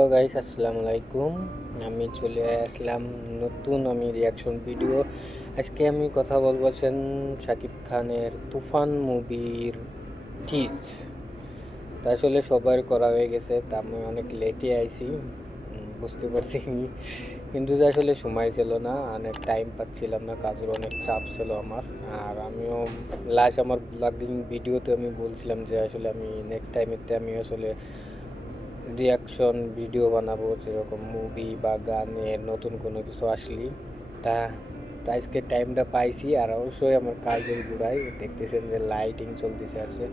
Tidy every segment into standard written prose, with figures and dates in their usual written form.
Hello guys, আসসালামু আলাইকুম। আমি চলে আসলাম নতুন রিয়াকশন ভিডিও। আজকে আমি কথা বলবো শাকিব খানের তুফান মুভির টিজ। তা আসলে সবার করা হয়ে গেছে, তা আমি অনেক লেটে আইছি, বুঝতে পারছি। কিন্তু যে আসলে সময় ছিল না, অনেক টাইম পাচ্ছিলাম না, কাজের অনেক চাপ ছিল আমার। আর আমিও লাস্ট আমার ব্লগিং ভিডিওতে আমি বলছিলাম যে আসলে আমি নেক্সট টাইমেতে আমি আসলে রিয়াকশন ভিডিও বানাবো, যেরকম মুভি বা গানের নতুন কোনো কিছু আসলি। তা তা আজকে টাইমটা পাইছি। আর অবশ্যই আমার কাজের গোড়ায় দেখতেছেন যে লাইটিং চলতেছে, আছে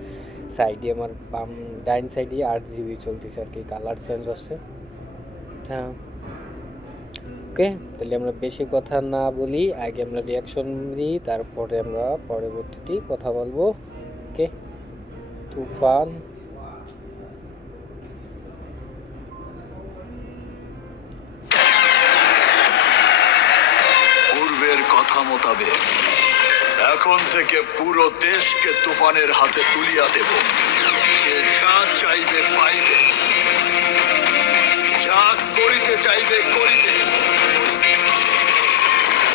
সাইডে আমার ডাইন সাইডে 8 GB চলতেছে আর কি, কালার চেঞ্জ হচ্ছে। হ্যাঁ, ওকে, তাহলে আমরা বেশি কথা না বলি, আগে আমরা রিয়াকশন দিই, তারপরে আমরা পরবর্তীতে কথা বলবো। ওকে, তুফান। কথা মোতাবেক এখন থেকে পুরো দেশকে তুফানের হাতে তুলিয়া দেব। সে যা চাইবে পাইবে, যা করিতে চাইবে করিবে।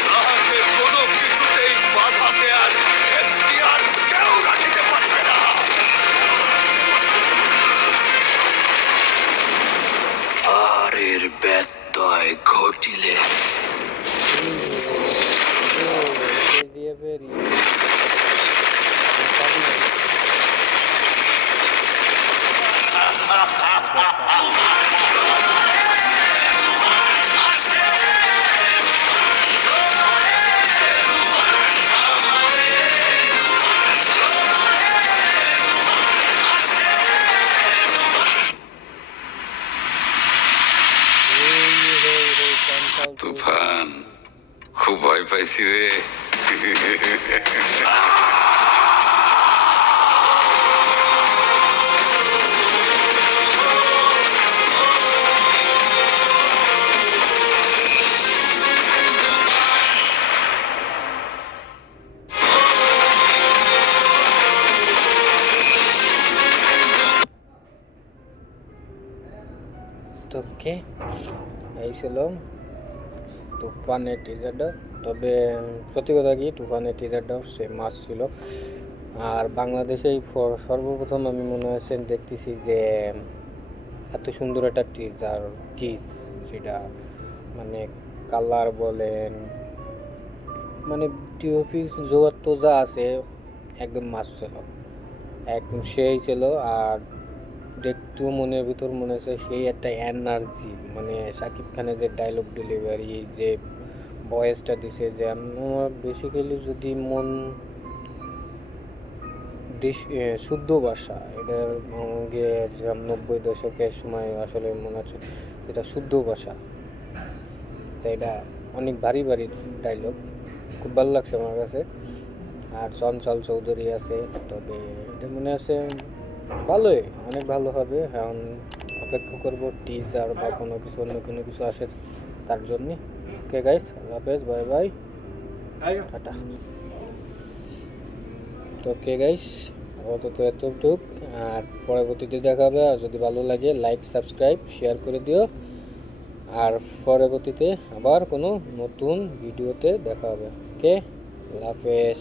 তাহাকে কোনো কিছুতেই বাধা দেয়ার এখতিয়ার কেউ রাখিতে পারবে না। আর এর ব্যত্যয় ঘটিলে তুফান, খুব ভয় পাইছি রে। ওকে, এই ছিল তুফানের টিজারটা। তবে সত্যি কথা কি, তুফানের টিজারটাও সে মাস ছিল। আর বাংলাদেশেই সর্বপ্রথম আমি মনে হচ্ছে দেখতেছি যে এত সুন্দর একটা টিজ, সেটা মানে কালার বলেন, মানে টিওপি জোয়ার তো যা আছে একদম মাস ছিল, একদম সেই ছিল। আর দেখতেও মনের ভিতর মনে হচ্ছে সেই একটা এনার্জি, মানে শাকিব খানের যে ডায়লগ ডেলিভারি, যে ভয়েসটা দিছে, যে আমার বেসিক্যালি যদি মন শুদ্ধ ভাষা, এটা আমাকে 90 দশকের সময় আসলে মনে হচ্ছে এটা শুদ্ধ ভাষা। তাই এটা অনেক ভারী ভারী ডায়লগ, খুব ভালো লাগছে আমার কাছে। আর চঞ্চল চৌধুরী আছে, তবে এটা মনে আছে ভালোই, অনেক ভালো হবে। এখন অপেক্ষা করবো টিজার বা কোনো কিছু, অন্য কোনো কিছু আসে তার জন্যে। ওকে গাইস, আল্লাহ হাফেজ, বাই বাই, টাটা। তো ওকে গাইস, আপাতত এতটুক, আর পরবর্তীতে দেখা হবে। আর যদি ভালো লাগে লাইক, সাবস্ক্রাইব, শেয়ার করে দিও। আর পরবর্তীতে আবার কোনো নতুন ভিডিওতে দেখা হবে। ওকে, আল্লাহ হাফেজ।